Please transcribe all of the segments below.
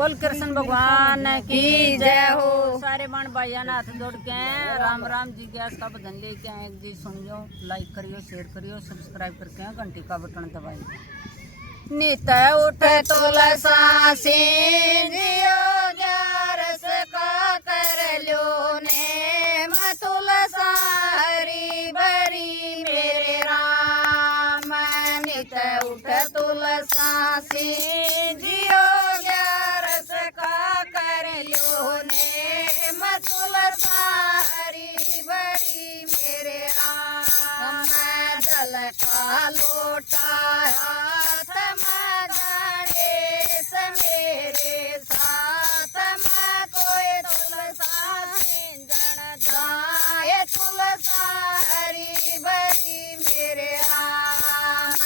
बोल कृष्ण भगवान की जय हो। सारे बन भाइया ने हाथ जोड़ के राम राम जी गैस का भजन लेके आए जी। सुनियो, लाइक करियो, शेयर करियो, सब्सक्राइब करके घंटी का बटन दबाइए। नित उठ तुलसा जियो ग्यारस का कर लो ने तुलसा हरी भरी मेरे राम। नित उठ तुलसा जियो ग्यारस का कर लो ने तुलसा हरी भरी मेरे राम। जल का लोटा हाथ में गणेश मेरे साथ में कोई तुलसा सिंजन जाए तुलसा हरी भरी मेरे राम।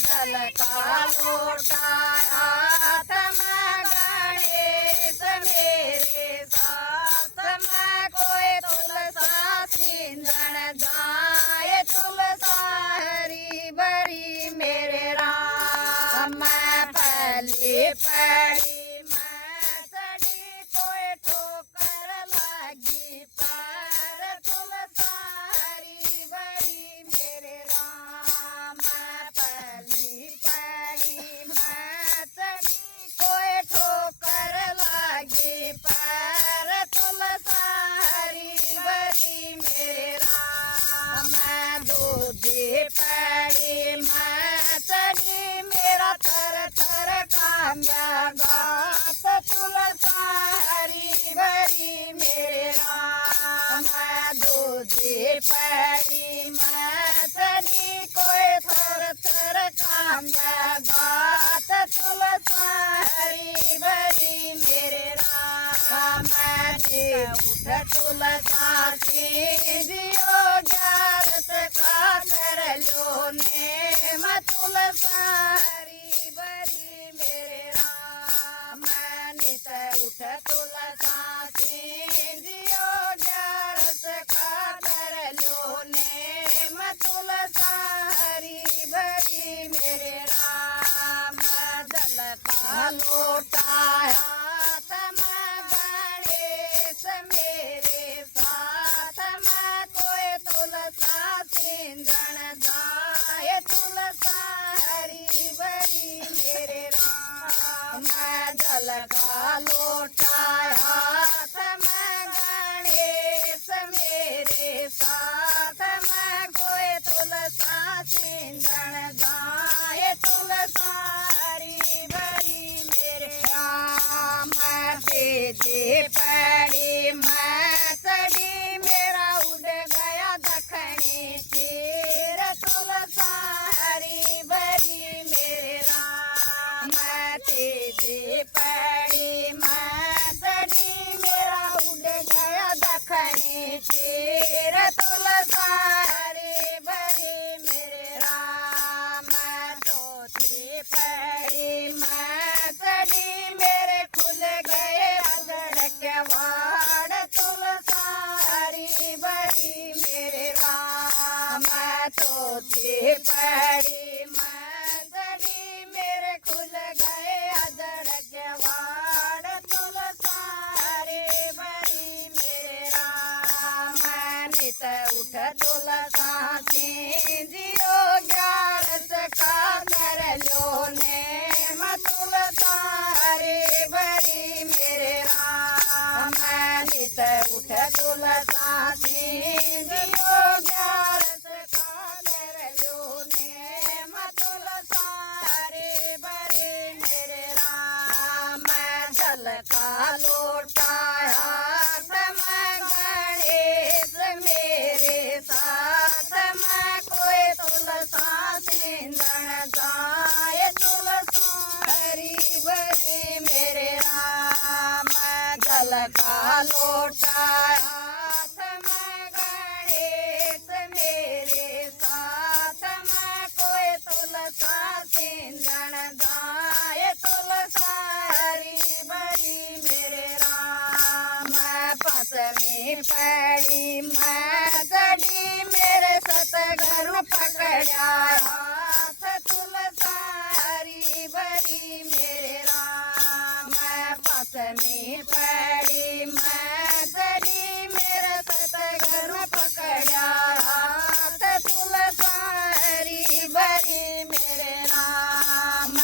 जल का लोटा हाथ में गणेश मेरे साथ में कोई तुलसा सिंजन जाए तुलसा हरी भरी मेरे राम। पहली पड़ी मैं चढ़ी कोई ठोकर लगी पर तुलसा हरी भरी मेरे राम। पहली पड़ी मैं चढ़ी कोई ठोकर लगी पर तुलसा हरी भरी मेरे राम। दूजी पड़ी मैं चढ़ी मेरा थर थर कांबा गात तुलसा हरी भरी मेरे राम। दूजी पड़ी मैं चढ़ी कोई थर थर कांबा गात तुलसा हरी भरी मेरे राम। उठ तुलसा जियो ग्यारस का कर लो ने तुलसा हरी भरी मेरे राम। नित उठ तुलसा जियो ग्यारस का कर लो ने तुलसा हरी भरी मेरे राम। जल का लोटा हाथ में गणेश मेरे साथ में कोई तुलसा सिंजन जाए तुलसा हरी भरी मेरे राम। जल का लोटा हाथ में गणेश मेरे साथ में कोई तुलसा सिंजन जाए तुलसा हरी भरी मेरे राम। तेजी पड़ी मैं चढ़ी मेरा उड़ गया दखनी तीर तुलसा हरी भरी मेरे राम। तेजी पड़ी मैं चढ़ी मेरा उड़ गया दखनी तीर तुलसा हरी भरी मेरे राम। चौथी पड़ी मैं चढ़ी मेरे खुल गए अजड़ के वाड़ तुलसा हरी भरी मेरे राम। चौथी पड़ी मैं चढ़ी मेरे खुल गए अजड़ के वाड़ तुलसा हरी भरी मेरे राम। नित उठ तुलसा जियो ग्यारस का कर लो ने तुलसा हरी भरी मेरे राम। नित उठ तुलसा जियो ग्यारस का कर लो ने तुलसा हरी भरी मेरे राम। जल का लोटा हाथ में गणेश मेरे साथ में कोई तुलसा सिंजन जाए तुलसा हरी भरी मेरे राम। जल का लोटा हाथ में गणेश मेरे साथ में कोई तुलसा सिंजन जाए तुलसा हरी भरी मेरे राम। पंचमी पड़ी मैं चढ़ी मेरे सतगुरु पकड़ा हाथ तुलसा हरी भरी मेरे राम। पास में पड़ी मैं चली मेरा सतगुरु पकड़ा हाथ तुलसारी भरी मेरे राम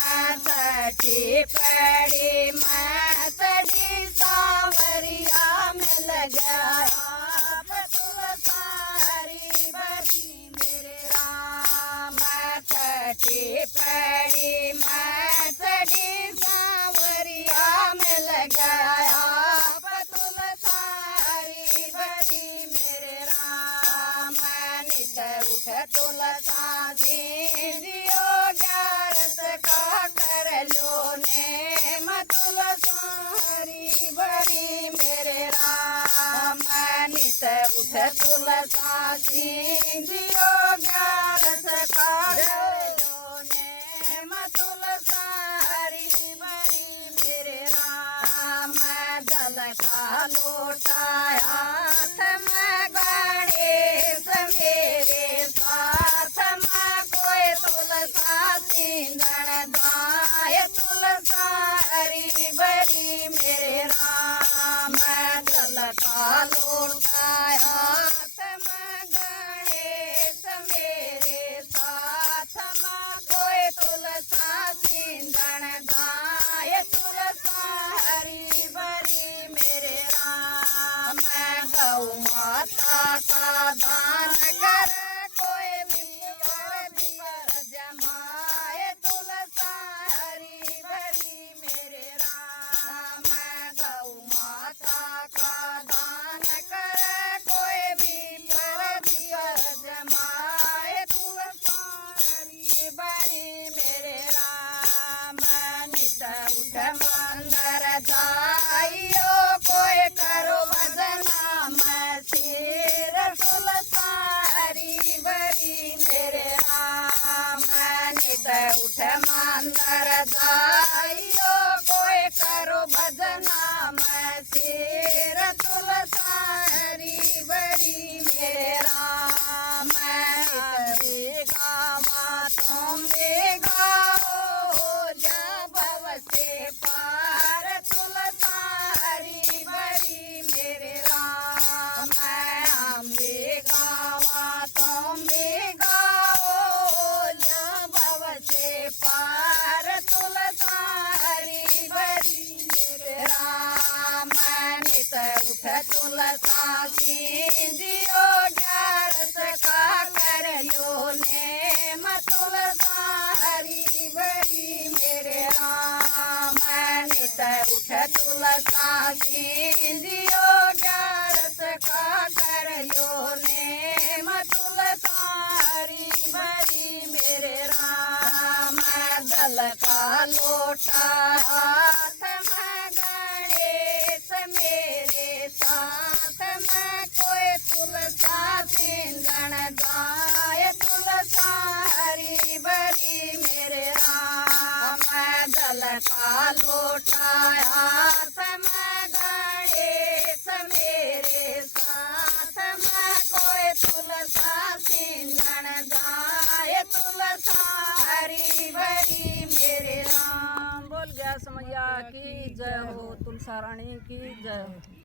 सटी पड़ी मैं चढ़ी सांवरिया में लगा तुलसारी भरी मेरे राम सटी पड़ी मैं चढ़ी सांवरिया में लगाया तुलसारी भरी मेरे राम नित उठ तुलसा जियो ग्यारस का कर लो ने तुलसारी भरी मेरे राम नित उठ तुलसा जियो ग्यारस का कर लो ने तुलसारी भरी मेरे राम जल का लोटा हाथ में गणेश मेरे साथ में कोई तुलसा सिंगण दाय तुलसारी भरी मेरे राम जल का लोटा हाथ में गणेश मेरे साथ में कोई तुलसा सिंगण दाय तुलसारी भरी मेरे राम गौ माता का दान कर कोई विपर विपर जमाए तुलसारी भरी मेरे राम गौ माता का दान कर कोई विपर विपर जमाए तुलसारी भरी मेरे राम नित उठ मंदर जाइयो कोई करो भजना मैं सिर तुलसारी भरी मेरे राम नित उठ मंदर जाइयो कोई करो भजना मैं सिर तुलसारी भरी मेरे राम गावा तुम गाओ जब से पार तुलसारी भरी मेरे राम हम गावा तुम गाओ जब से पार तुलसारी भरी मेरे राम नित उठ तुलसा जियो ग्यारस का कर लो ने तुलसारी भरी मेरे राम नित उठ तुलसा जियो ग्यारस का कर लो ने तुलसारी भरी मेरे राम जल का लोटा हाथ में गणेश मेरे साथ में कोई तुलसा सिंगण गाय तुलसारी भरी मेरे राम जल का लोटा हाथ में गणेश मेरे साथ में कोई तुलसा सिंगण गाय तुलसारी भरी मेरे राम बोल गया समैया की जय हो, तुलसा रानी की जय हो।